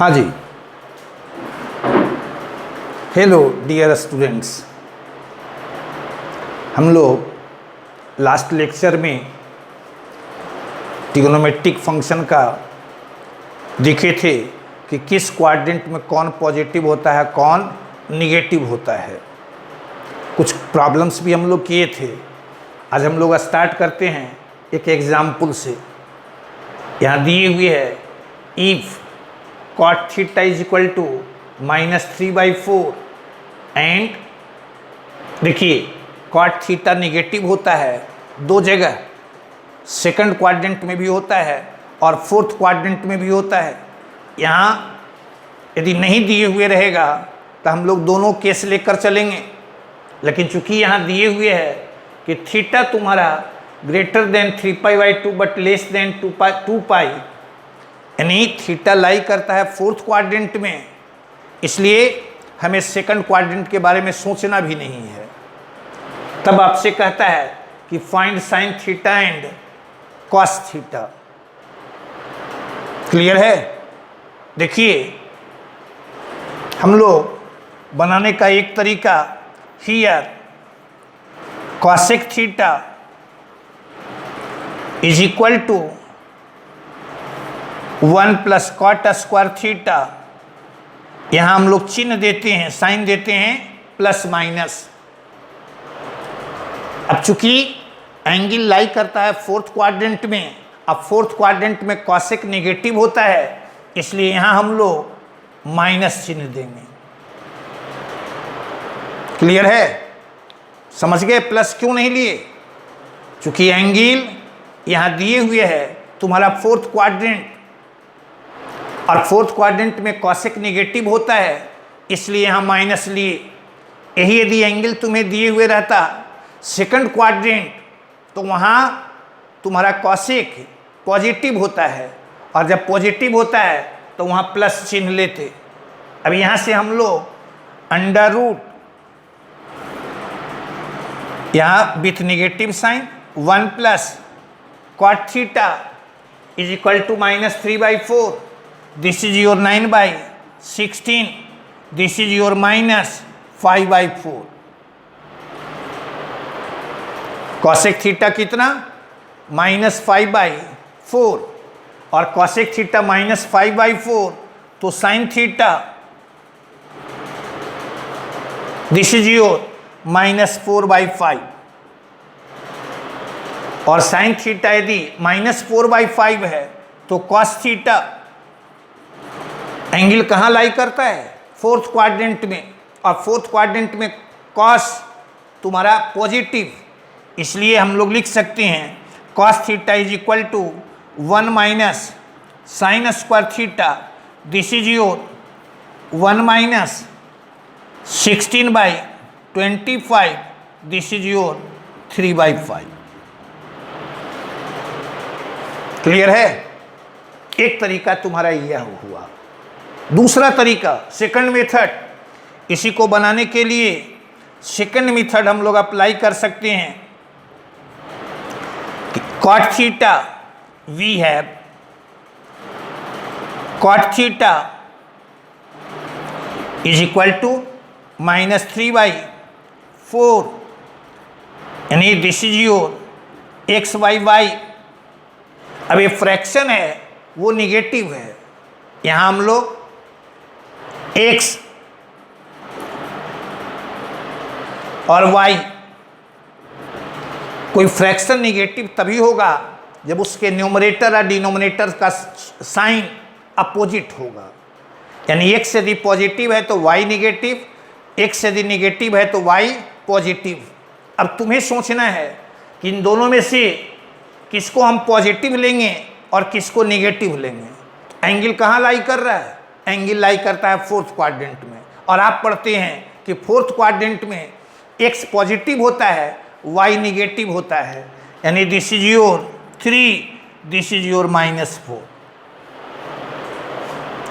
हाँ जी, hello dear students. हम लोग लास्ट लेक्चर में ट्रिग्नोमेट्रिक फंक्शन का देखे थे कि किस क्वाड्रेंट में कौन पॉजिटिव होता है कौन निगेटिव होता है। कुछ प्रॉब्लम्स भी हम लोग किए थे। आज हम लोग स्टार्ट करते हैं एक एग्जाम्पल से। यहाँ दिए हुए है if cot theta is equal to -3/4 and देखिए cot थीटा निगेटिव होता है दो जगह, सेकंड क्वाड्रेंट में भी होता है और फोर्थ क्वाड्रेंट में भी होता है। यहाँ यदि नहीं दिए हुए रहेगा तो हम लोग दोनों केस लेकर चलेंगे, लेकिन चूंकि यहाँ दिए हुए है कि थीटा तुम्हारा greater than 3π/2 but less than 2π, यानी थीटा लाई करता है फोर्थ क्वाड्रेंट में, इसलिए हमें सेकंड क्वाड्रेंट के बारे में सोचना भी नहीं है। तब आपसे कहता है कि find sine theta and cos theta. Clear है? देखिए हम लोग बनाने का एक तरीका here cosec theta is equal to 1 + cot square theta. यहाँ हम लोग चिन्ह देते हैं, साइन देते हैं प्लस माइनस। अब चूंकि एंगल लाई करता है फोर्थ क्वाड्रेंट में, अब फोर्थ क्वाड्रेंट में कॉसेक नेगेटिव होता है, इसलिए यहाँ हम लोग माइनस चिन्ह देंगे। क्लियर है? समझ गए? प्लस क्यों नहीं लिए? चूंकि एंगल यहाँ दिए हुए है तुम्हारा फोर्थ क्वाड्रेंट, और फोर्थ क्वाड्रेंट में कॉसेक नेगेटिव होता है, इसलिए यहाँ माइनस लिए। यही यदि एंगल तुम्हें दिए हुए रहता सेकंड क्वाड्रेंट तो वहाँ तुम्हारा कॉसेक पॉजिटिव होता है, और जब पॉजिटिव होता है तो वहाँ प्लस चिन्ह लेते। अब यहाँ से हम लोग अंडर रूट यहाँ with negative sign 1 + cot theta is equal to -3/4। This is your 9/16, this is your -5/4। Cosec theta कितना? -5/4, और कॉसेक थीटा -5/4, तो sine theta this is your -4/5, और साइन थीटा यदि -4/5 है तो कॉस थीटा एंगल कहाँ लाई करता है? फोर्थ क्वाड्रेंट में, और फोर्थ क्वाड्रेंट में कॉस तुम्हारा पॉजिटिव, इसलिए हम लोग लिख सकते हैं cos theta is equal to 1 - sine square theta, this is your 1 - 16/25, this is your 3/5। Clear है? एक तरीका तुम्हारा यह हुआ। दूसरा तरीका सेकंड मेथड, इसी को बनाने के लिए सेकंड मेथड हम लोग अप्लाई कर सकते हैं कि cot theta we have cot theta is equal to -3/4, यानी दिस इज योर x/y। अब ये फ्रैक्शन है वो निगेटिव है, यहाँ हम लोग x और y, कोई फ्रैक्शन निगेटिव तभी होगा जब उसके न्यूमरेटर और डिनोमिनेटर का साइन अपोजिट होगा। यानी x यदि पॉजिटिव है तो y निगेटिव, x यदि निगेटिव है तो y पॉजिटिव। अब तुम्हें सोचना है कि इन दोनों में से किसको हम पॉजिटिव लेंगे और किसको नेगेटिव लेंगे। एंगल कहाँ लाई कर रहा है? एंगल लाई करता है फोर्थ क्वाड्रेंट में, और आप पढ़ते हैं कि फोर्थ क्वाड्रेंट में x पॉजिटिव होता है y निगेटिव होता है, यानी this is your 3, this is your -4।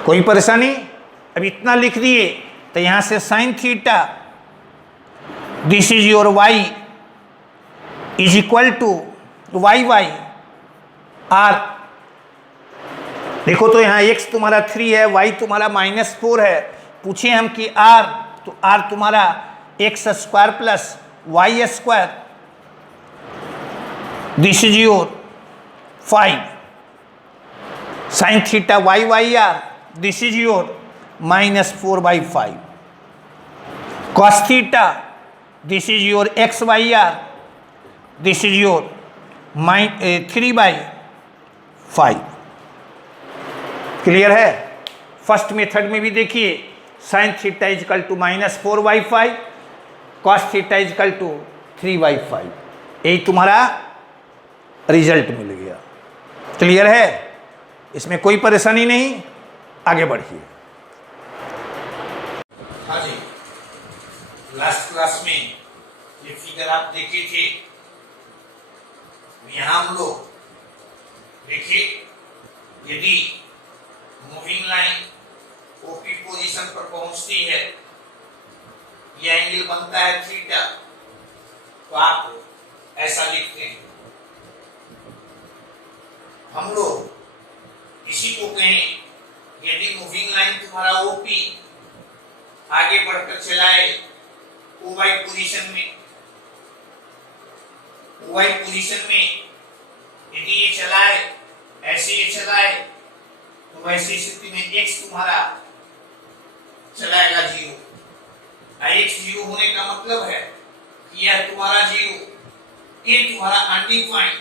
कोई परेशानी? अब इतना लिख दिए तो यहाँ से sine theta this is your y is equal to y/r देखो तो यहाँ x तुम्हारा 3 है, y तुम्हारा -4 है। पूछे हम कि r, तो r तुम्हारा x² plus y², this is your 5 sine theta y/r, this is your -4/5 cos theta, this is your x/r, this is your 3/5। Clear है? फर्स्ट मेथड में भी देखिए sine theta is equal to -4/5, cos theta is equal to 3/5, यही तुम्हारा result मिल गया। Clear है? इसमें कोई परेशानी नहीं, आगे बढ़िए। हाँ जी, लास्ट क्लास में ये फिगर आप देखे थे, यहां हम लोग देखिए यदि मूविंग लाइन ओपी पोजीशन पर पहुंचती है, यह एंगल बनता है थीटा, तो आप ऐसा लिखते हैं। हम लोग इसी को कहें, यदि मूविंग लाइन तुम्हारा ओपी आगे बढ़कर चलाए ओवाई पोजीशन में, ओवाई पोजीशन में यदि ये चलाए, ऐसे ये चलाए, तो वैसी स्थिति में x तुम्हारा चलाएगा 0। x 0 होने का मतलब है कि यह तुम्हारा 0, ये तुम्हारा अनडिफाइंड,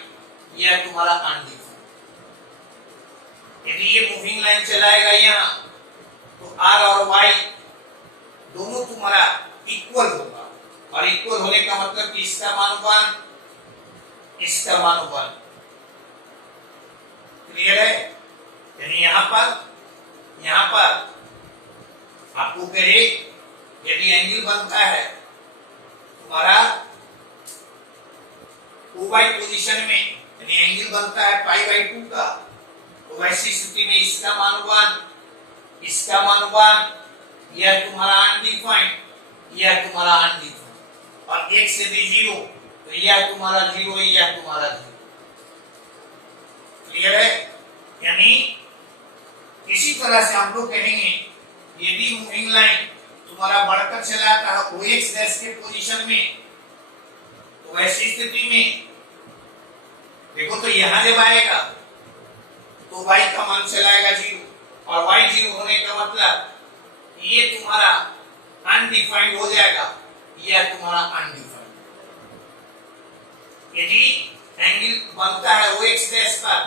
यह तुम्हारा अनडिफाइंड। यदि ये मूविंग लाइन चलाएगा यहाँ, तो r और y दोनों तुम्हारा इक्वल होगा, और इक्वल होने का मतलब कि इसका मान 1, इसका मान 1। क्लियर है? यानी यहां पर आपको कहे यदि एंगल बनता है तुम्हारा ओवाई पोजीशन में, यानी एंगल बनता है π/2 का, तो वैसी स्थिति में इसका मान 1, इसका मान 1, यह तुम्हारा अनडिफाइंड, यह तुम्हारा अनडिफाइंड, और x यदि 0, तो यह तुम्हारा 0 है, यह तुम्हारा 0। क्लियर है? यानी इसी तरह से हम लोग कहेंगे यदि मूविंग लाइन तुम्हारा बढ़कर चलाता है OX' के पोजीशन में, तो वैसी स्थिति में देखो तो यहां जब आएगा तो y का मान चलाएगा 0, और y 0 होने का मतलब ये तुम्हारा अनडिफाइंड हो जाएगा, यह तुम्हारा अनडिफाइंड। यदि एंगल बनता है OX' पर,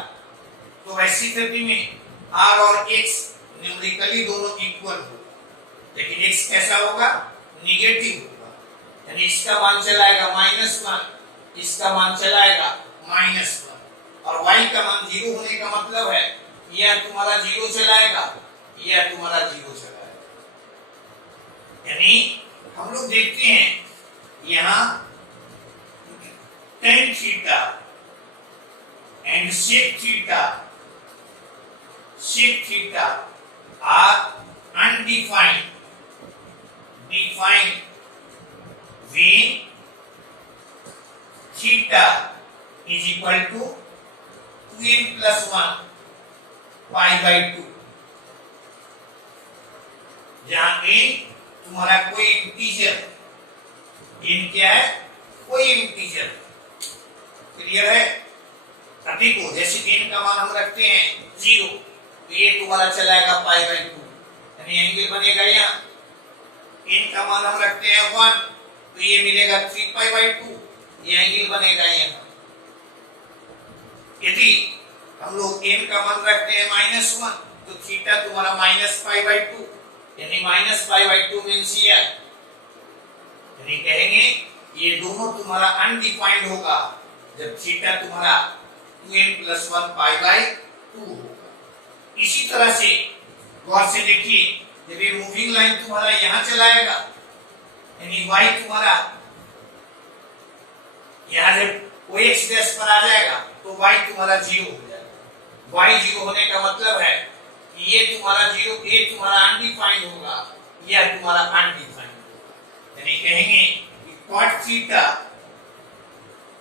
तो वैसी स्थिति में r और x न्यूमेरिकली दोनों इक्वल होगा, लेकिन x कैसा होगा? निगेटिव होगा। यानी इसका मान चलाएगा -1, इसका मान चलाएगा -1, और y का मान 0 होने का मतलब है यह तुम्हारा 0 चलाएगा, यह तुम्हारा 0 चलाएगा। यानी हम लोग देखते हैं यहां tan theta and sec theta are undefined, defined when theta is equal to 2n plus 1 π/2, जहां n तुम्हारा कोई इंटीजर, n क्या है? कोई इंटीजर। क्लियर है? अभी को जैसे n का मान हम रखते हैं 0, तो ये तुम्हारा चलाएगा π/2, यानी एंगल बनेगा यहाँ। n का मान हम रखते हैं 1, तो ये मिलेगा 3π/2, ये एंगल बनेगा यहाँ। यदि हम लोग n का मान रखते हैं -1, तो थीटा तुम्हारा -π/2, यानी -π/2 मींस ये, यानी कहेंगे ये दोनों तुम्हारा अनडिफाइंड होगा जब थीटा तुम्हारा 2n plus 1 π/2 होगा। इसी तरह से गौर से देखिए, जब ये मूविंग लाइन तुम्हारा यहां चलाएगा, यानी y तुम्हारा यहां जब OX' पर आ जाएगा, तो y तुम्हारा 0 हो जाएगा। y 0 होने का मतलब है कि ये तुम्हारा 0, ये तुम्हारा अनडिफाइंड होगा, यह तुम्हारा अनडिफाइंड होगा। यानी कहेंगे कि cot theta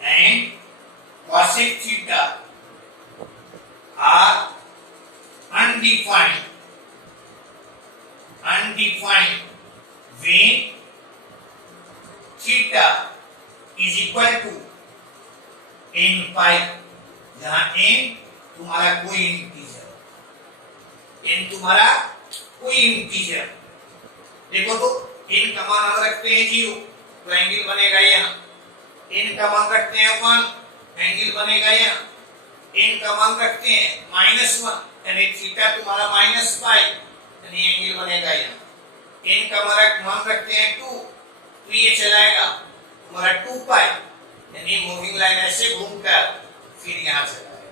and cosec theta are undefined when theta is equal to n pi, जहां n तुम्हारा कोई इंटीजर, देखो तो n का मान अगर रखते हैं 0 तो एंगल बनेगा यहाँ, n का मान रखते हैं 1 एंगल बनेगा यहाँ, n का मान रखते हैं -1 यानी थीटा तुम्हारा -पाई यानी एंगल बनेगा यहाँ, n का मान रखते हैं 2 तो ये चलाएगा तुम्हारा 2 पाई यानी मूविंग लाइन ऐसे घूमकर फिर यहाँ चला जाएगा।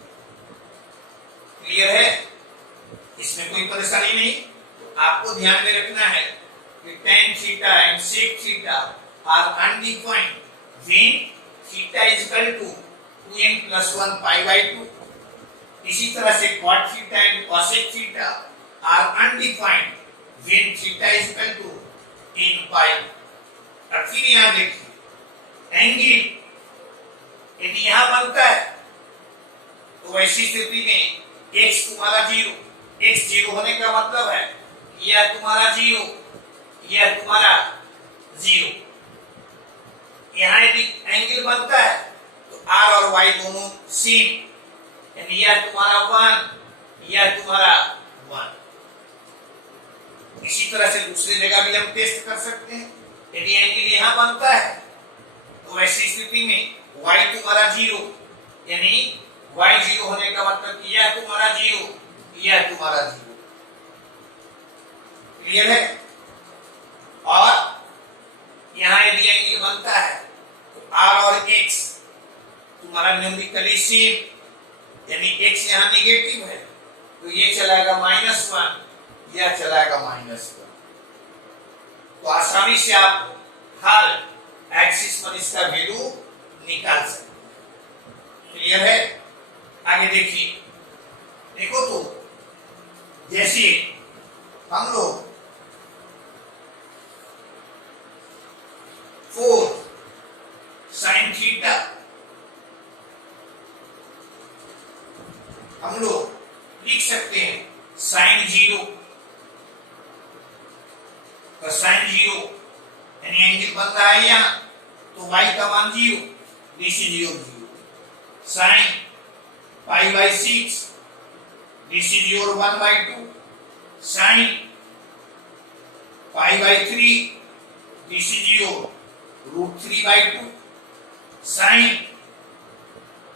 क्लियर है? इसमें कोई परेशानी नहीं। आपको ध्यान में रखना है कि tan theta and sec theta are undefined when theta is equal to 2n + 1 π/2। इसी तरह से cot theta and cosec theta are undefined when theta is equal to n pi. अब फिर यहां देखिए एंगल यदि यहां बनता है तो वैसी स्थिति में x तुम्हारा 0, x 0 होने का मतलब है यह तुम्हारा 0, यह तुम्हारा 0। यहां यदि एंगल बनता है तो r और y दोनों सेम यानी यह तुम्हारा 1, यह तुम्हारा 1। इसी तरह से दूसरी जगह भी हम टेस्ट कर सकते हैं। यदि एंगल यहां बनता है तो वैसी स्थिति में y तुम्हारा 0 यानी y 0 होने का मतलब यह तुम्हारा 0, यह तुम्हारा 0। क्लियर है? और यहां यदि एंगल बनता है तो r और x तुम्हारा न्यूमेरिकली सेम यानी x यहां नेगेटिव है तो ये चलाएगा -1, यह चलाएगा -1। तो आसानी से आप हर एक्सिस पर इसका वैल्यू निकाल सकते हैं। क्लियर है? आगे देखिए, देखो तो जैसे हम लोग 4 sin थीटा हम लोग लिख सकते हैं sin 0, तो sin 0 यानी एंगल बन रहा है यहाँ तो y का मान 0, DC 0 0, sin π/6 DC 0 1/2, sin π/3 DC 0 √3/2, sin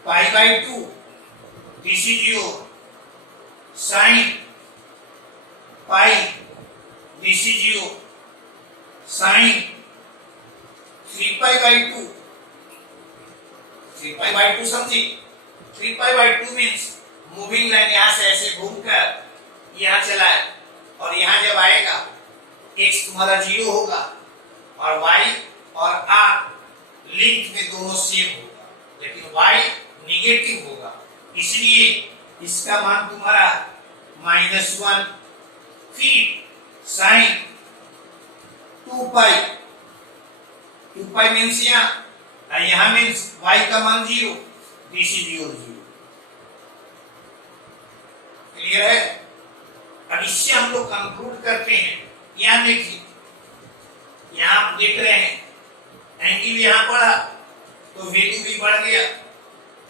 π/2 DC 0 sin pi DC 0 sin 3π/2, 3π/2 समझी? 3π/2 मींस मूविंग लाइन यहां से ऐसे घूमकर यहां चला है और यहां जब आएगा x तुम्हारा 0 होगा और y और r लिंक में दोनों सेम होगा लेकिन y नेगेटिव होगा, इसलिए इसका मान तुम्हारा -1 फिर sin 2π मींस यहाँ मींस y का मान 0, DC 0 0। क्लियर है? अब इससे हम लोग कंक्लूड करते हैं। यहाँ देखिए, यहाँ आप देख रहे हैं एंगल यहाँ बढ़ा तो वैल्यू भी बढ़ गया,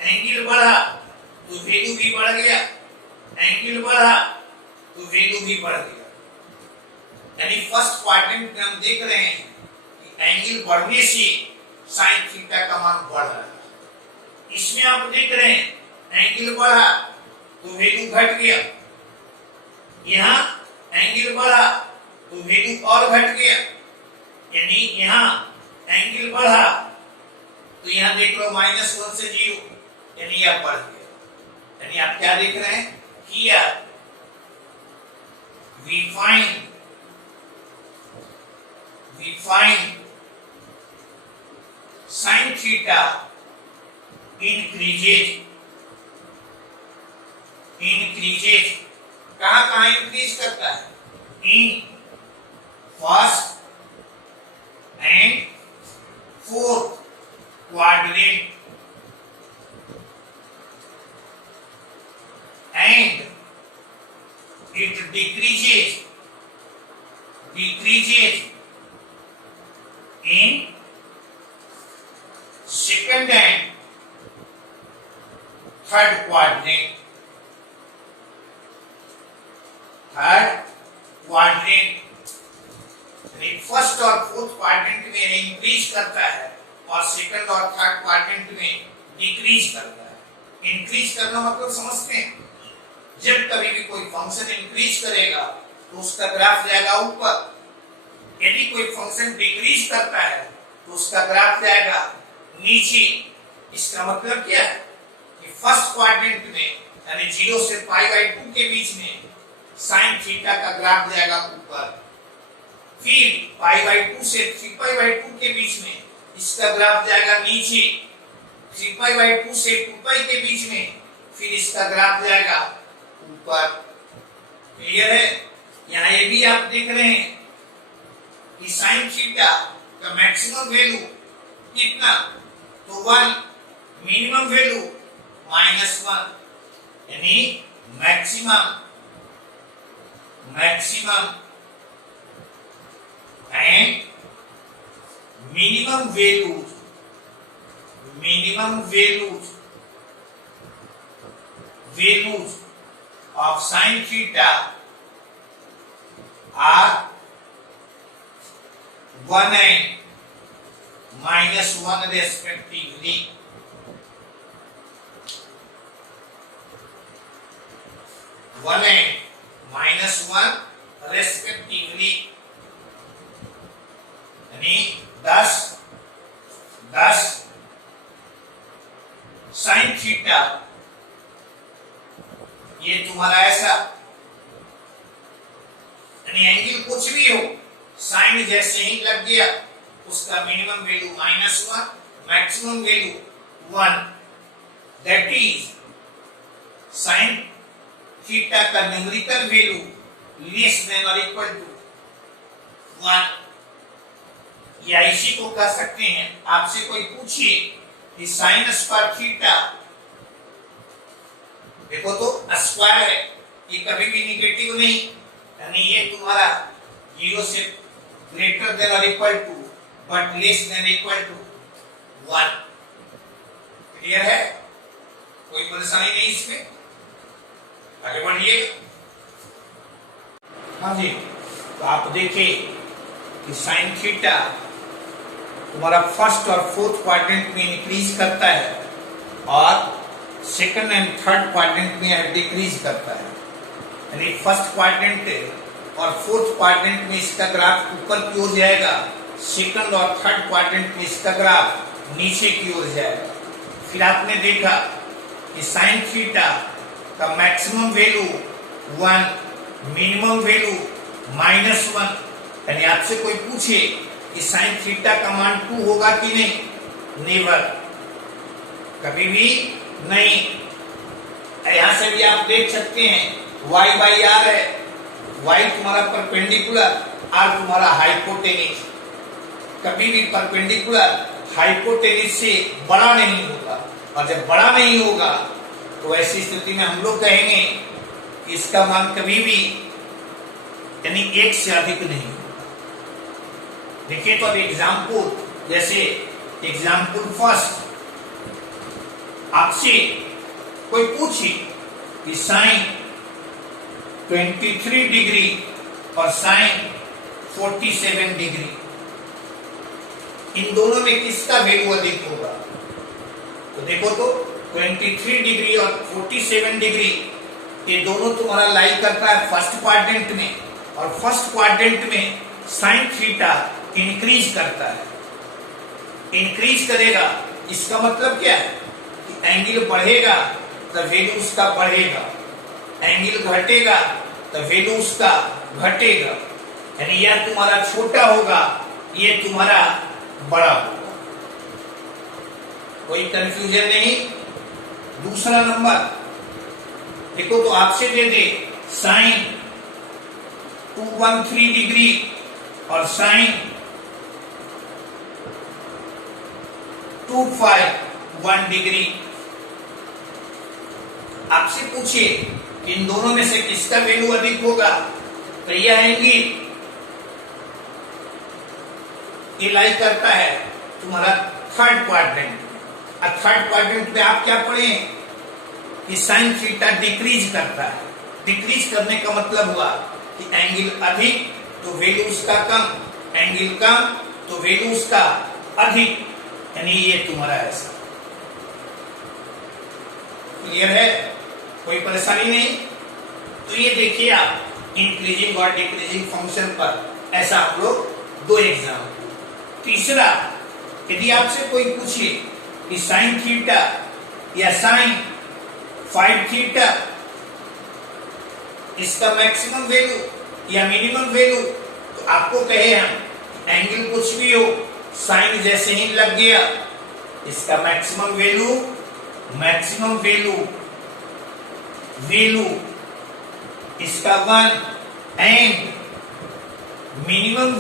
एंगल बढ़ा तो वैल्यू भी बढ़ गया, एंगल बढ़ा तो वैल्यू भी बढ़ गया। यानी फर्स्ट क्वाड्रेंट में हम देख रहे हैं कि एंगल बढ़ने से sin थीटा का मान बढ़ रहा है। इसमें आप देख रहे हैं एंगल बढ़ा तो वैल्यू घट गया, यहाँ एंगल बढ़ा तो वैल्यू और घट गया, यानी यहाँ एंगल बढ़ा तो यहाँ देख लो -1 से 0 यानी यह बढ़ गया। यानी आप क्या देख रहे हैं? Here we find sin theta increases कहाँ इंक्रीज करता है? In first and fourth quadrant and decreases in second and third quadrant. First और फोर्थ क्वाड्रेंट में इंक्रीज करता है और सेकंड और थर्ड क्वाड्रेंट में डिक्रीज करता है। इंक्रीज करना मतलब समझते हैं, जब कभी भी कोई फंक्शन इंक्रीज करेगा तो उसका ग्राफ जाएगा ऊपर, यदि कोई फंक्शन डिक्रीज करता है तो उसका ग्राफ जाएगा नीचे। इसका मतलब क्या है कि फर्स्ट क्वाड्रेंट में यानी 0 से π/2 के बीच में साइन थीटा का ग्राफ जाएगा ऊपर, फिर π/2 से 3π/2 के बीच में इसका ग्राफ जाएगा नीचे, 3π/2 से 2π के बीच में फिर इसका ग्राफ जाएगा ऊपर। क्लियर है? यहाँ ये भी आप देख रहे हैं कि साइन थीटा का मैक्सिमम वैल्यू कितना, तो 1, मिनिमम वैल्यू -1, यानी maximum and minimum values of sin theta are 1 and -1 respectively. One and -1 respectively. यानी 10 साइन थीटा, ये तुम्हारा ऐसा, यानी एंगल कुछ भी हो, साइन जैसे ही लग गया उसका minimum value -1, maximum value 1, that is sine theta का न्यूमेरिकल वैल्यू लेस देन और इक्वल टू 1, या इसी को कह सकते हैं, आपसे कोई पूछिए कि साइन स्क्वायर थीटा, देखो तो स्क्वायर है, ये कभी भी निगेटिव नहीं, यानी ये तुम्हारा 0 से ग्रेटर देन और equal to but less than equal to 1। Clear है? कोई परेशानी नहीं इसमें, आगे बढ़िए। हाँ जी, तो आप देखिए कि साइन थीटा तुम्हारा फर्स्ट और फोर्थ क्वाड्रेंट में इंक्रीज करता है और सेकंड एंड थर्ड क्वाड्रेंट में डिक्रीज करता है। यानी फर्स्ट क्वाड्रेंट और फोर्थ क्वाड्रेंट में इसका ग्राफ ऊपर की ओर जाएगा, सेकंड और थर्ड क्वाड्रेंट में इसका ग्राफ नीचे की ओर जाएगा। फिर आपने देखा कि साइन थीटा का मैक्सिमम वैल्यू 1, मिनिमम वैल्यू -1, यानी आपसे कोई पूछे कि साइन थीटा का मान 2 होगा कि नहीं, नेवर, कभी भी नहीं। यहां से भी आप देख सकते हैं y/r है, y तुम्हारा परपेंडिकुलर, r तुम्हारा हाइपोटेनिस, कभी भी परपेंडिकुलर हाइपोटेनिस से बड़ा नहीं होगा, और जब बड़ा नहीं होगा तो ऐसी स्थिति में हम लोग कहेंगे कि इसका मान कभी भी यानी 1 से अधिक नहीं। देखिए तो अब एग्जाम्पल, जैसे एग्जाम्पल फर्स्ट, आपसे कोई पूछे कि साइन 23 डिग्री और साइन 47 डिग्री, इन दोनों में किसका वैल्यू अधिक होगा, तो देखो तो 23 डिग्री और 47 डिग्री ये दोनों तुम्हारा लाई करता है फर्स्ट क्वाड्रेंट में, और फर्स्ट क्वाड्रेंट में साइन थीटा इंक्रीज करता है। इंक्रीज करेगा, इसका मतलब क्या है कि एंगल बढ़ेगा तो वैल्यू उसका बढ़ेगा, एंगल घटेगा तो वैल्यू उसका घटेगा, यानी यह तुम्हारा छोटा होगा, ये तुम्हारा बड़ा होगा। कोई कंफ्यूजन नहीं। दूसरा नंबर देखो तो आपसे दे दे साइन 213 डिग्री और साइन 251 डिग्री, आपसे पूछिए कि इन दोनों में से किसका वैल्यू अधिक होगा, तो यह एंगल ये लाई करता है तुम्हारा थर्ड क्वाड्रेंट में। और थर्ड क्वाड्रेंट में आप क्या पढ़े कि साइन थीटा डिक्रीज करता है। डिक्रीज करने का मतलब हुआ कि एंगल अधिक तो वैल्यू उसका कम, एंगल कम तो वैल्यू उसका अधिक, यानी ये तुम्हारा ऐसा। क्लियर है, कोई परेशानी नहीं। तो ये देखिए आप इंक्रीजिंग और डिक्रीजिंग फंक्शन पर ऐसा हम लोग दो एग्जाम। तीसरा, यदि आपसे कोई पूछे कि साइन थीटा या साइन 5 थीटा इसका मैक्सिमम वैल्यू या मिनिमम वैल्यू, तो आपको कहे हम एंगल कुछ भी हो, साइन जैसे ही लग गया इसका मैक्सिमम वैल्यू वैल्यू इसका 1 एंड मिनिमम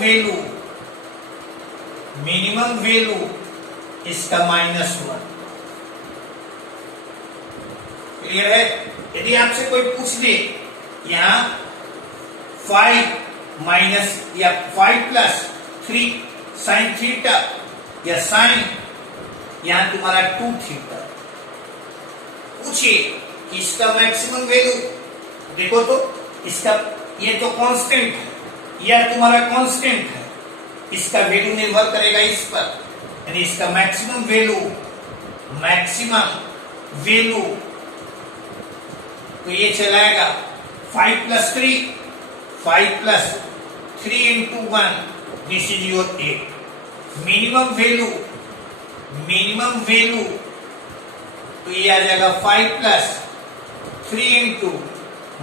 वैल्यू इसका -1। क्लियर है। यदि आपसे कोई पूछ ले यहां 5 माइनस या 5 प्लस 3 साइन थीटा या साइन यहां तुम्हारा 2 थीटा, पूछिए कि इसका मैक्सिमम वैल्यू देखो तो इसका, ये तो कांस्टेंट है, यह तुम्हारा कांस्टेंट है, इसका वैल्यू निर्भर करेगा इस पर, यानी इसका मैक्सिमम वैल्यू तो ये चलाएगा 5 plus 3 into 1, this is your 8। Minimum value तो ये आ जाएगा 5 plus 3 into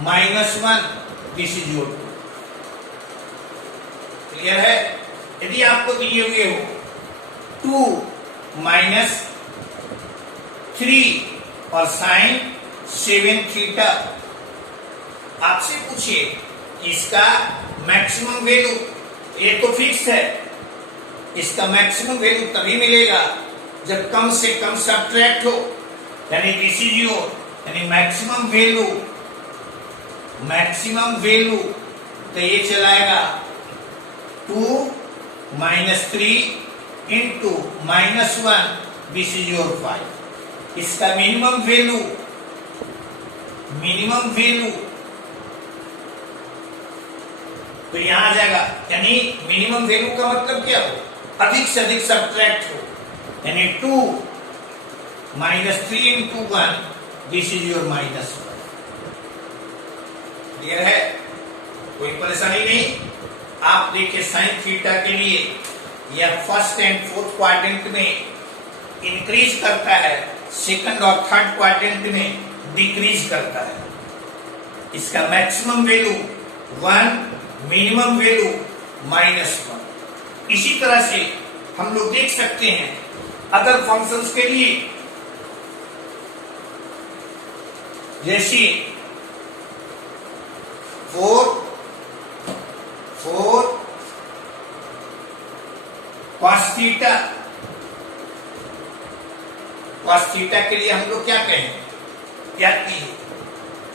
-1, this is your 2। Clear है। यदि आपको दिए हुए हो 2 माइनस 3 और साइन 7 थीटा, आपसे पूछिए इसका मैक्सिमम वैल्यू, ये तो फिक्स है, इसका मैक्सिमम वैल्यू तभी मिलेगा जब कम से कम सब्ट्रैक्ट हो, यानी दिस इज योर, यानी मैक्सिमम वैल्यू तो ये चलाएगा 2 minus 3 into -1, this is your 5। इसका मिनिमम वैल्यू तो यहां आ जाएगा, यानी मिनिमम वैल्यू का मतलब क्या हो, अधिक से अधिक सब्ट्रैक्ट हो, यानी 2 minus 3 into 1, this is your -1। Clear है, कोई परेशानी नहीं। आप देखिए साइन थीटा के लिए यह फर्स्ट एंड फोर्थ क्वाड्रेंट में इंक्रीज करता है, सेकंड और थर्ड क्वाड्रेंट में डिक्रीज करता है। इसका मैक्सिमम वैल्यू 1, मिनिमम वैल्यू -1। इसी तरह से हम लोग देख सकते हैं अदर फंक्शंस के लिए, जैसे 4 cos थीटा के लिए हम लोग क्या कहें, क्या की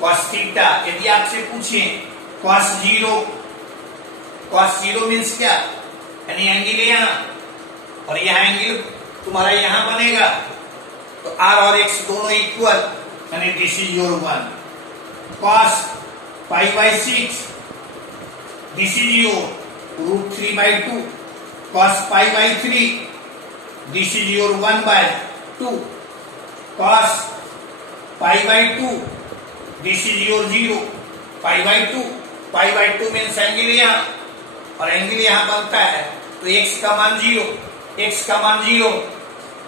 cos थीटा। यदि आपसे पूछे cos 0 मीन्स क्या, यानी एंगल यहां और यहां एंगल तुम्हारा यहां बनेगा, तो r और x दोनों इक्वल, यानी this is your 1। cos π/6, this is your √3/2। cos π/3, this is your 1/2। cos π/2, this is your 0। π/2 means angle यहां और एंगल यहां बनता है, तो x का मान 0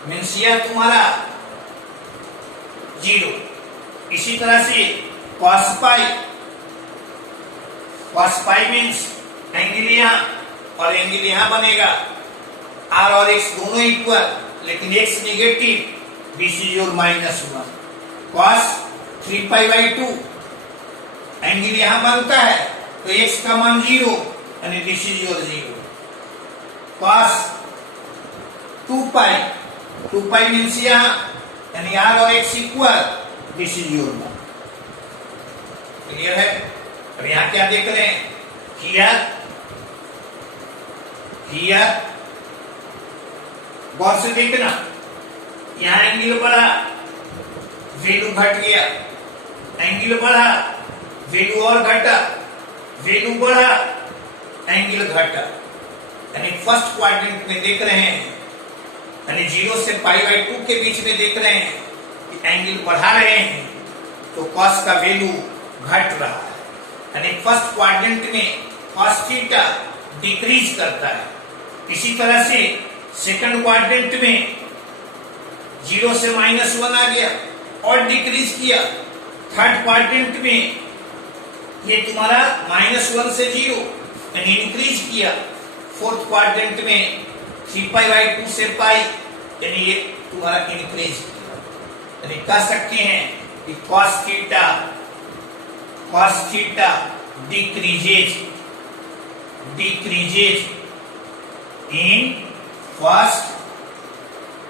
मीन्स यह तुम्हारा 0। इसी तरह से cos π मीन्स एंगल यहां और एंगल यहां बनेगा, r और x दोनों इक्वल, लेकिन x negative, this is your -1। cos 3π/2 angle यहां बनता है, तो x का मान 0, यानी this is your 0। cos 2π means यहां, यानी r और x equal, this is your 1। Clear है? अब यहाँ क्या देख रहे हैं? हियर गौर से देखना, यहाँ एंगल बढ़ा, वैल्यू घट गया, एंगल बढ़ा, वैल्यू और घटा, वैल्यू बढ़ा, एंगल घटा। यानी फर्स्ट क्वाड्रेंट में देख रहे हैं, यानी 0 से π/2 के बीच में देख रहे हैं कि एंगल बढ़ा रहे हैं तो कॉस का वैल्यू घट रहा है। यानी फर्स्ट क्वाड्रेंट में कॉस थीटा डिक्रीज करता है। इसी तरह से सेकंड क्वाड्रेंट में 0 से -1 आ गया और डिक्रीज किया। थर्ड क्वाड्रेंट में ये तुम्हारा -1 से 0 यानी इंक्रीज किया। फोर्थ क्वाड्रेंट में 3π/2 से पाई यानी ये तुम्हारा इंक्रीज किया। यानी कह सकते हैं कि cos theta decreases in first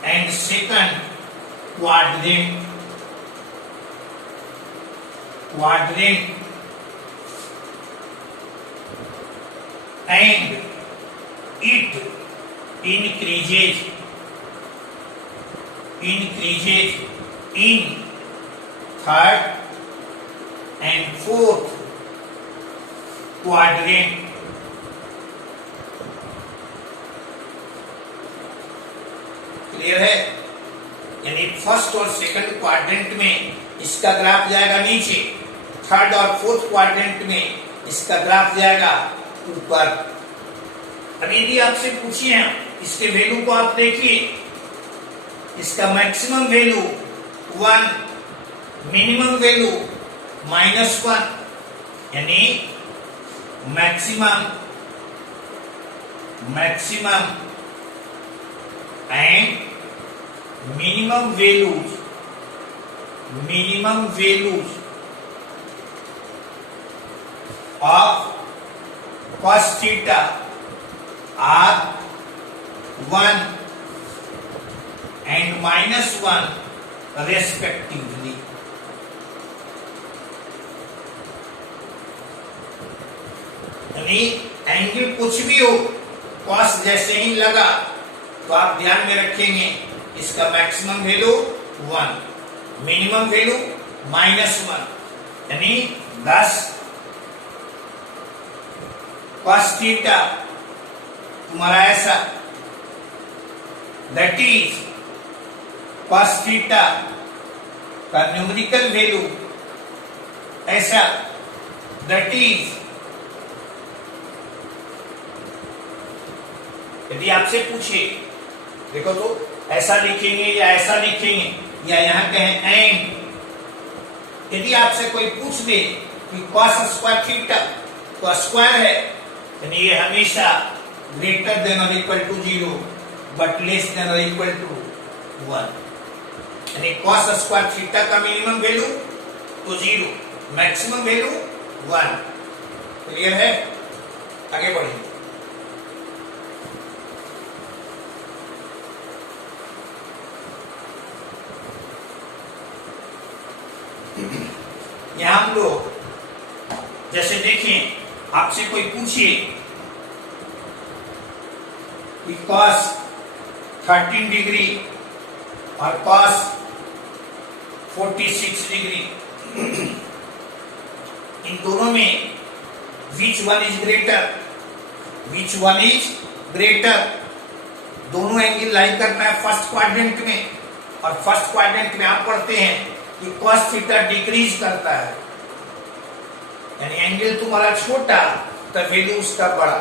and second quadrant and it increases in third and fourth quadrant। Clear है? यानी फर्स्ट और सेकंड क्वाड्रेंट में इसका ग्राफ जाएगा नीचे, थर्ड और फोर्थ क्वाड्रेंट में इसका ग्राफ जाएगा ऊपर। अब यदि आपसे पूछिए इसके वैल्यू को आप देखिए, इसका मैक्सिमम वैल्यू 1, मिनिमम वैल्यू -1, यानी maximum and minimum values of cos theta are 1 and -1 respectively। यानी एंगल कुछ भी हो, cos जैसे ही लगा तो आप ध्यान में रखेंगे इसका मैक्सिमम वैल्यू 1, मिनिमम वैल्यू -1, यानी 10 cos थीटा तुम्हारा ऐसा, दैट इज cos थीटा का न्यूमेरिकल वैल्यू ऐसा, दैट इज, यदि आपसे पूछे देखो तो ऐसा लिखेंगे या ऐसा लिखेंगे या यहाँ कहें एंड। यदि आपसे कोई पूछ दे कि cos स्क्वायर थीटा तो स्क्वायर है, यानी ये हमेशा ग्रेटर देन और equal to 0 but less than और इक्वल टू 1। यानी cos स्क्वायर थीटा का मिनिमम वैल्यू तो 0, मैक्सिमम वैल्यू 1। क्लियर है? आगे बढ़िए। यहां हम लोग जैसे देखें, आपसे कोई पूछिए कि cos 13 डिग्री और cos 46 डिग्री, इन दोनों में which one is greater? दोनों एंगल लाई करना है फर्स्ट क्वाड्रेंट में, और फर्स्ट क्वाड्रेंट में आप पढ़ते हैं कि cos थीटा डिक्रीज करता है, यानी एंगल तुम्हारा छोटा तो वैल्यू उसका बड़ा।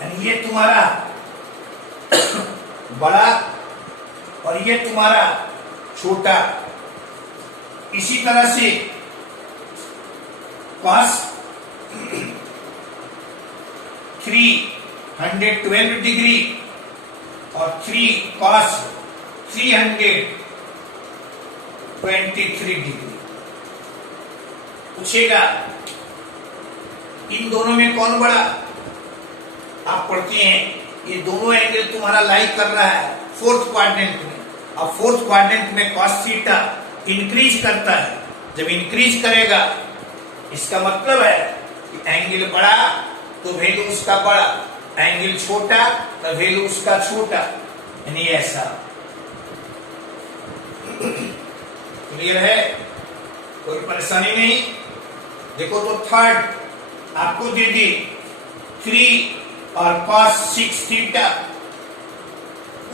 यानी ये तुम्हारा बड़ा और ये तुम्हारा छोटा। इसी तरह से cos 312 डिग्री और 3 cos 323 डिग्री। पूछेगा इन दोनों में कौन बड़ा? आप पढ़ते हैं ये दोनों एंगल तुम्हारा लाई कर रहा है फोर्थ क्वाड्रेंट में, और फोर्थ क्वाड्रेंट में cos थीटा इंक्रीज करता है। जब इंक्रीज करेगा इसका मतलब है कि एंगल बड़ा तो वैल्यू उसका बड़ा, एंगल छोटा तो वैल्यू उसका छोटा, यानी ऐसा। क्लियर है? कोई परेशानी नहीं। देखो तो थर्ड आपको दे दी 3 और cos 6 थीटा,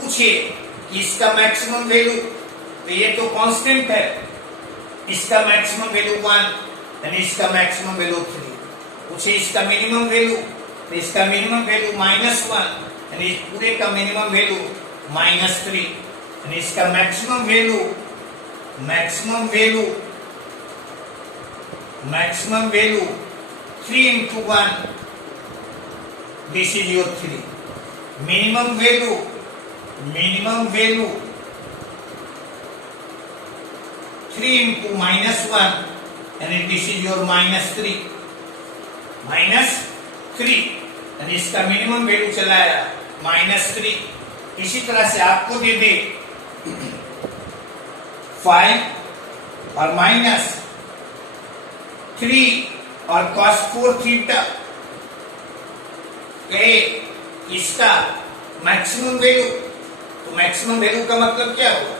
पूछे कि इसका मैक्सिमम वैल्यू, तो ये तो कांस्टेंट है, इसका मैक्सिमम वैल्यू 1 यानी इसका मैक्सिमम वैल्यू 3। पूछे इसका मिनिमम वैल्यू, तो इसका मिनिमम वैल्यू -1 यानी इस पूरे का मिनिमम वैल्यू -3 यानी इसका maximum value maximum value 3 into 1, this is your 3. minimum value 3 into -1 and this is your -3 यानी इसका मिनिमम वैल्यू चला आया -3। इसी तरह से आपको दे दे 5 और -3 और cos 4 थीटा, इसका मैक्सिमम वैल्यू, तो मैक्सिमम वैल्यू का मतलब क्या होगा,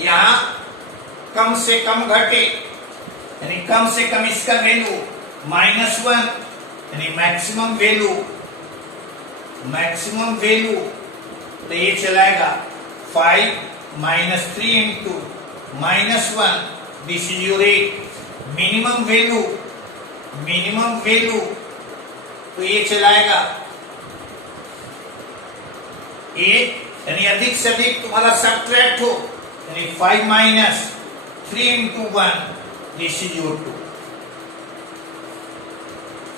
यहां कम से कम घटे यानी कम से कम इसका वैल्यू -1 यानी मैक्सिमम वैल्यू, तो ये चलाएगा 5 - 3 into -1, this is your 8। Minimum value तो ये चलाएगा 8 यानी अधिक से अधिक तुम्हारा सब्ट्रैक्ट हो, यानी 5 - 3 into 1, this is your 2।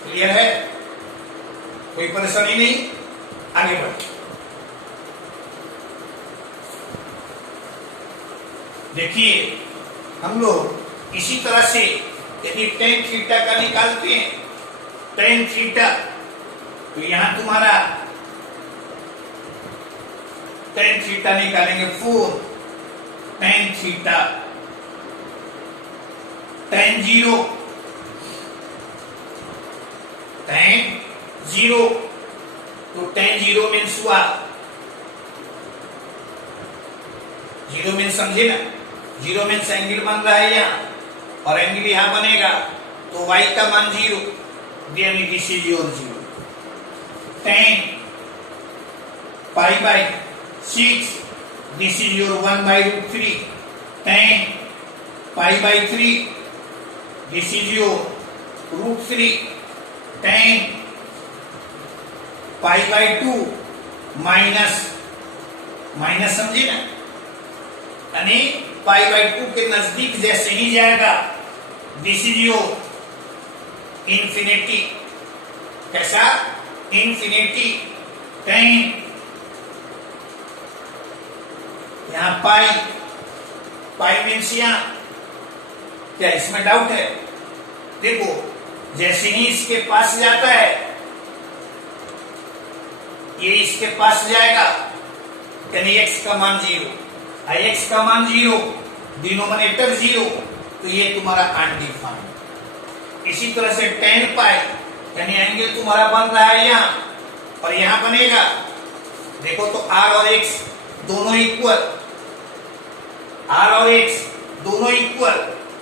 Clear है? कोई परेशानी नहीं? आगे बढ़। देखिए हम लोग इसी तरह से यदि tan थीटा का निकालते हैं, tan थीटा, तो यहां तुम्हारा tan थीटा निकालेंगे 4 tan थीटा, tan 0 तो tan 0 मीन्स हुआ 0 मीन्स समझे ना, 0 मीन्स एंगल बन रहा है यहाँ और एंगल यहाँ बनेगा, तो y का मान 0, then this is your 0। tan π/6, this is your 1/√3। tan π/3, this is your √3। tan π/2 minus समझे ना, यानी π/2 के नजदीक जैसे ही जाएगा दिस इज योर इंफिनिटी। कैसा? इंफिनिटी। tan यहां पाई मीन्स यहां, क्या इसमें डाउट है? देखो जैसे ही इसके पास जाता है, ये इसके पास जाएगा यानी x का मान 0, x का मान 0, डिनोमिनेटर 0, तो ये तुम्हारा अनडिफाइंड। इसी तरह से tan π यानी एंगल तुम्हारा बन रहा है यहाँ और यहाँ बनेगा, देखो तो r और x दोनों इक्वल,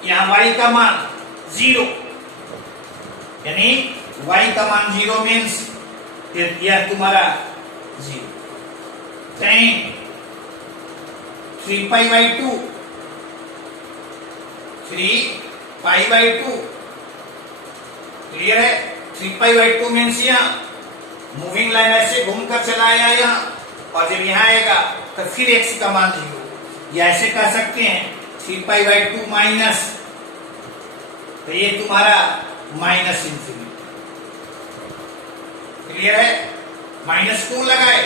यहाँ y का मान 0 यानी y का मान 0 मीन्स यह तुम्हारा 0। tan 3π/2 क्लियर है? 3π/2 मीन्स यहाँ मूविंग लाइन ऐसे घूमकर चला आया यहाँ, और जब यहाँ आएगा तो फिर x का मान 0, या ऐसे कह सकते हैं 3π/2 माइनस, तो ये तुम्हारा -∞। क्लियर है? माइनस क्यों लगाए?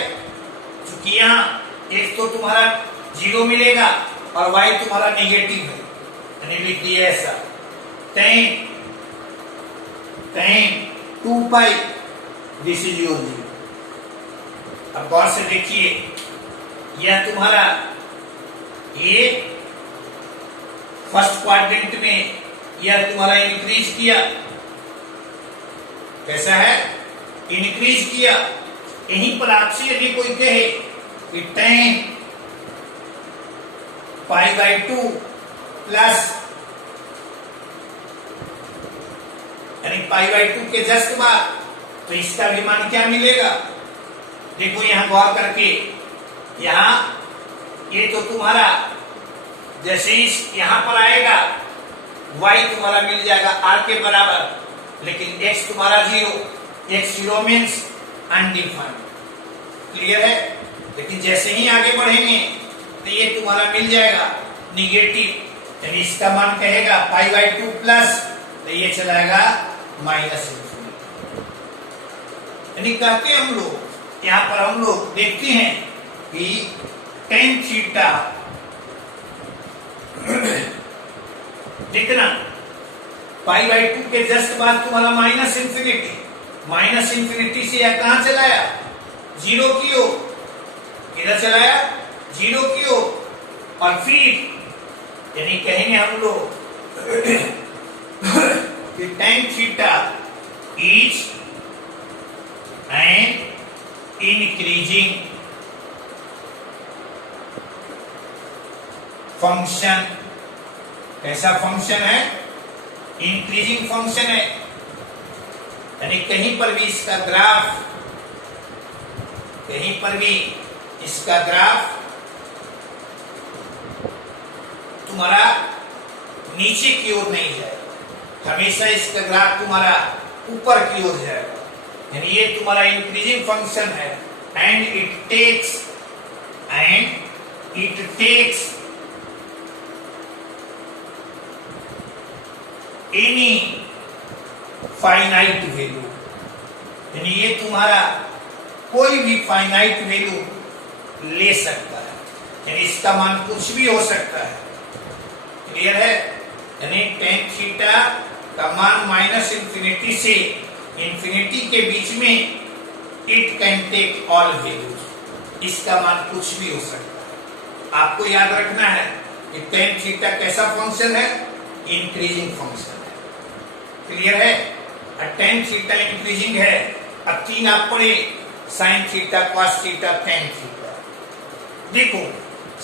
क्योंकि यहाँ x तो तुम्हारा 0 मिलेगा और y तुम्हारा नेगेटिव है, यानी लिख दिए ऐसा tan 2π, दिस इज योर 0। अब गौर से देखिए, यह तुम्हारा a फर्स्ट क्वाड्रेंट में यह तुम्हारा इंक्रीज किया, कैसा है, इंक्रीज किया। यहीं पर आपसे यदि कोई कहे कि tan π/2 प्लस यानी π/2 के जस्ट बाद, तो इसका भी मान क्या मिलेगा? देखो यहां गौर करके, यहां ये तो तुम्हारा जैसे इस यहां पर आएगा y तुम्हारा मिल जाएगा r के बराबर, लेकिन x तुम्हारा 0, x 0 मीन्स अनडिफाइंड, क्लियर है। लेकिन जैसे ही आगे बढ़ेंगे तो ये तुम्हारा मिल जाएगा निगेटिव, यानी इसका मान कहेगा π/2 प्लस, तो ये चलाएगा माइनस इंफिनिटी। यानी कहते हम लोग यहां पर हम लोग देखते हैं कि tan थीटा देखना π/2 के जस्ट बाद तुम्हारा माइनस इंफिनिटी से यह कहां चलाया? 0 की ओर, किधर चलाया? 0 की ओर। और फिर यानी कहेंगे हम लोग कि tan theta is an increasing function. कैसा फंक्शन है? इंक्रीजिंग फंक्शन है, यानी कहीं पर भी इसका ग्राफ, कहीं पर भी इसका ग्राफ तुम्हारा नीचे की ओर नहीं जाएगा, हमेशा इसका ग्राफ तुम्हारा ऊपर की ओर जाएगा। यानी ये तुम्हारा इंक्रीजिंग फंक्शन है, and it takes any finite value, यानी ये तुम्हारा कोई भी फाइनाइट वैल्यू ले सकता है, यानी इसका मान कुछ भी हो सकता है, क्लियर है। यानी tan थीटा का मान माइनस इंफिनिटी से इंफिनिटी के बीच में it can take all values, इसका मान कुछ भी हो सकता है। आपको याद रखना है कि tan थीटा कैसा फंक्शन है? इंक्रीजिंग फंक्शन है, क्लियर है। tan थीटा इंक्रीजिंग है। अब 3 आप पढ़े, sin theta, cos theta, tan theta. देखो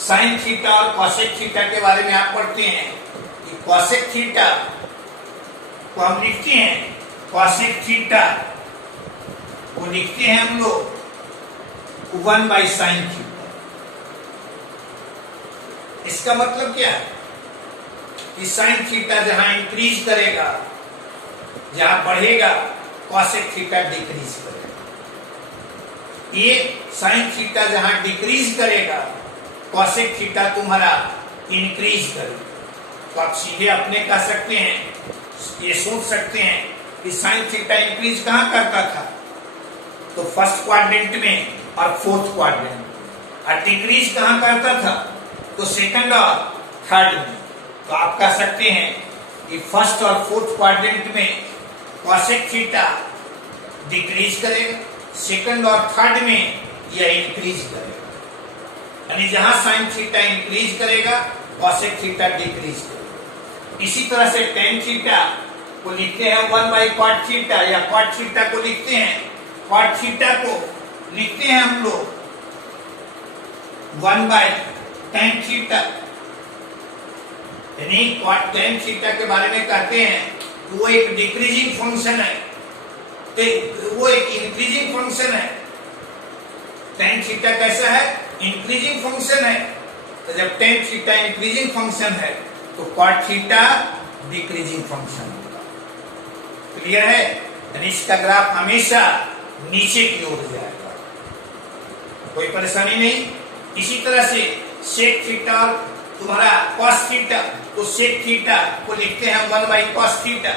sin थीटा और cosec थीटा के बारे में आप पढ़ते हैं कि cosec थीटा को हम लिखते हैं, cosec थीटा को लिखते हैं हम लोग 1/sin थीटा। इसका मतलब क्या है कि sin थीटा जहां इंक्रीज करेगा, जहां बढ़ेगा, cosec थीटा डिक्रीज करेगा। ये sin थीटा जहां डिक्रीज करेगा, cosec थीटा तुम्हारा इंक्रीज करेगा। तो आप सीधे अपने कह सकते हैं, ये सोच सकते हैं कि sin थीटा इंक्रीज कहां करता था? तो फर्स्ट क्वाड्रेंट में और फोर्थ क्वाड्रेंट में। और डिक्रीज कहां करता था? तो सेकंड और थर्ड में। तो आप कह सकते हैं कि फर्स्ट और फोर्थ क्वाड्रेंट में cosec थीटा डिक्रीज करेगा, सेकंड और थर्ड में यह इंक्रीज करेगा। यानी जहां sin थीटा इंक्रीज करेगा, cosec थीटा डिक्रीज करेगा। इसी तरह से tan थीटा को लिखते हैं 1/cot थीटा, या cot थीटा को लिखते हैं, cot थीटा को लिखते हैं हम लोग 1/tan थीटा। यानी cot tan थीटा के बारे में कहते हैं वो एक डिक्रीजिंग फंक्शन है, वो एक इंक्रीजिंग फंक्शन है। tan थीटा कैसा है? इंक्रीजिंग फंक्शन है। तो जब tan थीटा इंक्रीजिंग फंक्शन है तो cot थीटा डिक्रीजिंग फंक्शन होगा, क्लियर है। यानी इसका ग्राफ हमेशा नीचे की ओर जाएगा, कोई परेशानी नहीं। इसी तरह से sec थीटा और तुम्हारा cos थीटा, तो sec थीटा को लिखते हैं 1/cos थीटा।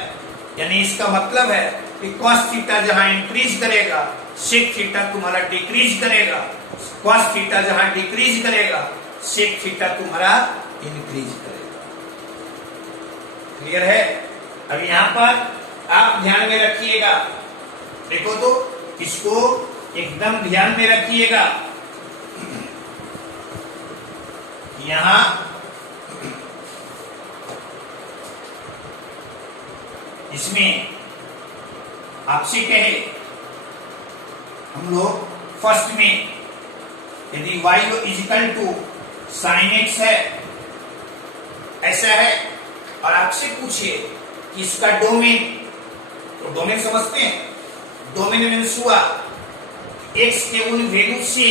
यानी इसका मतलब है कि cos थीटा जहां इंक्रीज करेगा, sec थीटा तुम्हारा डिक्रीज करेगा, cos थीटा जहां डिक्रीज करेगा, sec थीटा तुम्हारा इंक्रीज करेगा, क्लियर है। अब यहां पर आप ध्यान में रखिएगा, देखो तो इसको एकदम ध्यान में रखिएगा। यहां इसमें आपसे कहे हम लोग फर्स्ट में यदि y is equal to sine x है, ऐसा है, और आपसे पूछे कि इसका डोमेन, तो डोमेन समझते हैं, डोमेन मीन्स हुआ x के उन वैल्यू से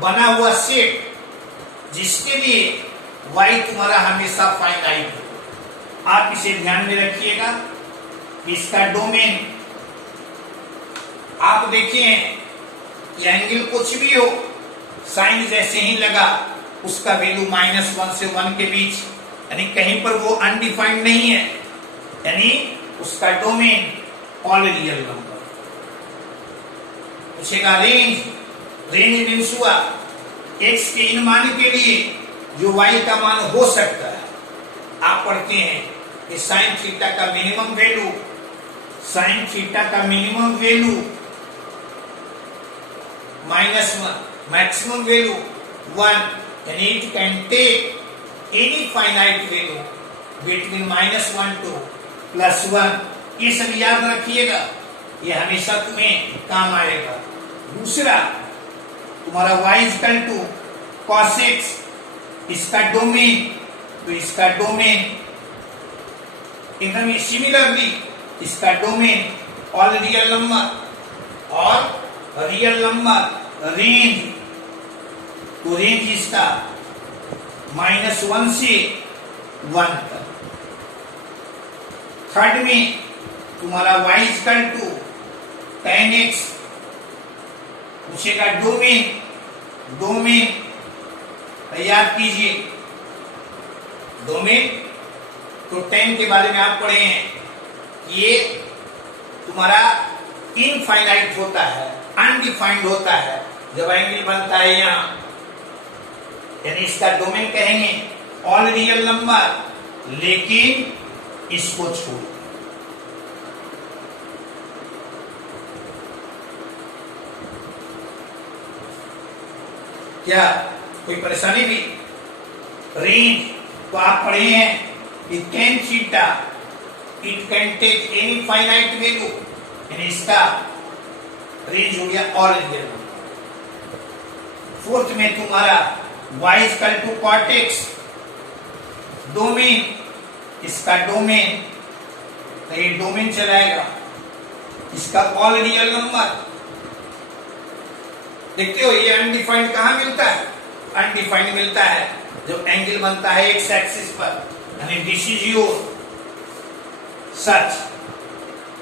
बना हुआ सेट जिसके लिए y तुम्हारा हमेशा फाइनाइट हो। आप इसे ध्यान में रखिएगा। इसका डोमेन आप देखिए कि एंगल कुछ भी हो, साइन जैसे ही लगा उसका वैल्यू -1 से 1 के बीच, यानी कहीं पर वो अनडिफाइंड नहीं है, यानी उसका डोमेन ऑल रियल नंबर। पूछेगा रेंज, रेंज मीन्स हुआ x के इन मान के लिए जो y का मान हो सकता है। आप पढ़ते हैं कि साइन थीटा का मिनिमम वैल्यू, साइन थीटा का मिनिमम वैल्यू -1, मैक्सिमम वैल्यू 1, यानी it can take any finite value between -1 to +1। ये सब याद रखिएगा, ये हमेशा तुम्हें काम आएगा। दूसरा तुम्हारा y equal to cos x, इसका डोमेन, तो इसका डोमेन एकदम सिमिलरली इसका डोमेन ऑल रियल नंबर और रियल नंबर रेंज, तो रेंज इसका -1 से 1 तक। थर्ड में तुम्हारा y equal to tan x, पूछेगा डोमेन, डोमेन याद कीजिए डोमेन, तो tan के बारे में आप पढ़े हैं, ये तुम्हारा इनफाइनाइट होता है, अनडिफाइंड होता है जब एंगल बनता है यहां, यानी इसका डोमेन कहेंगे ऑल रियल नंबर, लेकिन इसको छोड़ क्या कोई परेशानी भी। रेंज तो आप पढ़े हैं कि tan theta it can take any finite value, यानी इसका रेंज हो गया ऑल रियल नंबर। फोर्थ में तुम्हारा y equal to cot x, domain, इसका डोमेन, तो ये डोमेन चलाएगा, इसका ऑल रियल नंबर। देखते हो ये अनडिफाइंड कहां मिलता है, अनडिफाइंड मिलता है जब एंगल बनता है एक्स एक्सिस पर, यानी दिस इज योर सच,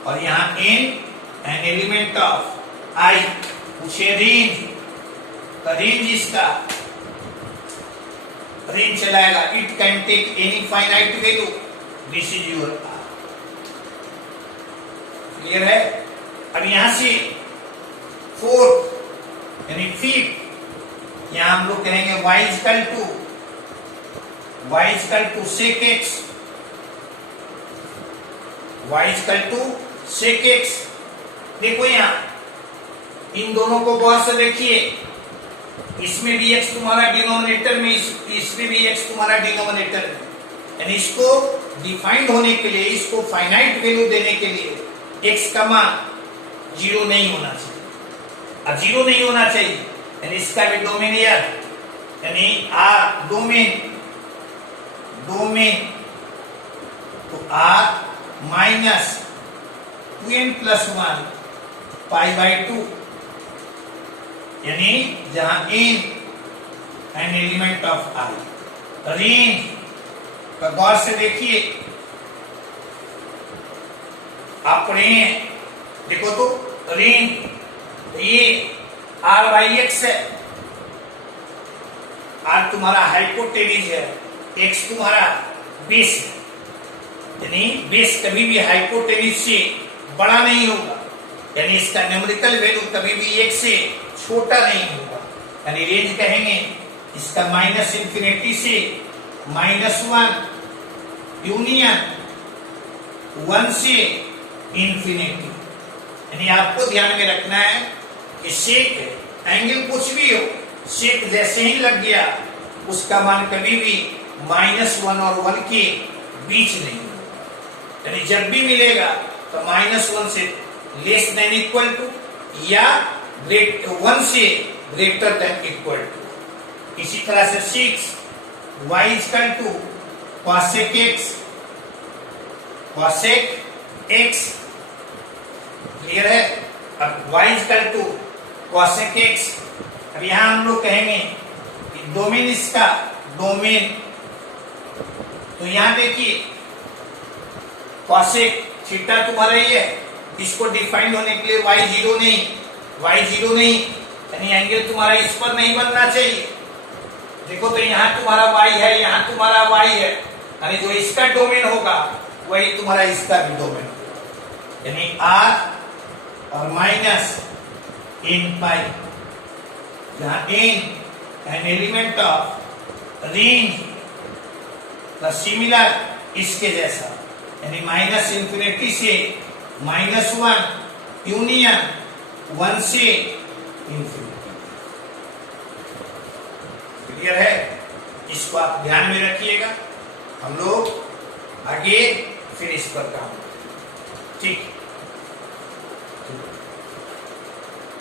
और यहां एन एलिमेंट ऑफ आई, पूछे रेंज, तो रेंज इसका रेंज चलाएगा, it can take any finite value, this is your R. Clear है। अब यहां से फोर्थ यानी फिफ्थ, यहां हम लोग कहेंगे y equal to sec x, y equal to sec x। देखो यहां इन दोनों को गौर से देखिए, इसमें भी x तुम्हारा डिनोमिनेटर में, इसमें भी x तुम्हारा डिनोमिनेटर में, यानी इसको डिफाइंड होने के लिए, इसको फाइनाइट वैल्यू देने के लिए x का मान 0 नहीं होना चाहिए। अब 0 नहीं होना चाहिए, यानी इसका भी डोमेन यानी R डोमेन, डोमेन तो R माइनस 2n+1 π/2, यानी जहां n an element of I। Range का गौर से देखिए, आप पढ़े हैं, देखो तो रेंज ये r/x है, r तुम्हारा हाइपोटेनिस है, x तुम्हारा बेस है, यानी बेस कभी भी हाइपोटेनिस से बड़ा नहीं होगा, यानी इसका न्यूमेरिकल वैल्यू कभी भी 1 से छोटा नहीं होगा, यानी रेंज कहेंगे इसका -∞ से -1 यूनियन 1 से इंफिनिटी। यानी आपको ध्यान में रखना है कि सेक एंगल कुछ भी हो, सेक जैसे ही लग गया उसका मान कभी भी -1 और 1 के बीच नहीं होगा। यानी जब भी मिलेगा तो -1 से लेस देन इक्वल टू या 1 से ग्रेटर देन इक्वल टू। इसी तरह से 6 y equal to cosec x, clear है। अब y equal to cosec x, अब यहां हम लोग कहेंगे कि डोमेन इसका डोमेन, तो यहां देखिए cosec थीटा तुम्हारा ये है, इसको डिफाइंड होने के लिए y जीरो नहीं, यानी एंगल तुम्हारा इस पर नहीं बनना चाहिए। देखो तो यहाँ तुम्हारा y है, यहाँ तुम्हारा y है, यानी जो इसका डोमेन होगा वही तुम्हारा इसका भी डोमेन होगा, यानी r और माइनस इन पाई, जहां n an element of range plus similar इसके जैसा, यानी -∞ से -1 यूनियन 1 से इंफिनिटी। क्लियर है, इसको आप ध्यान में रखिएगा, हम लोग आगे फिर इस पर काम करेंगे। ठीक।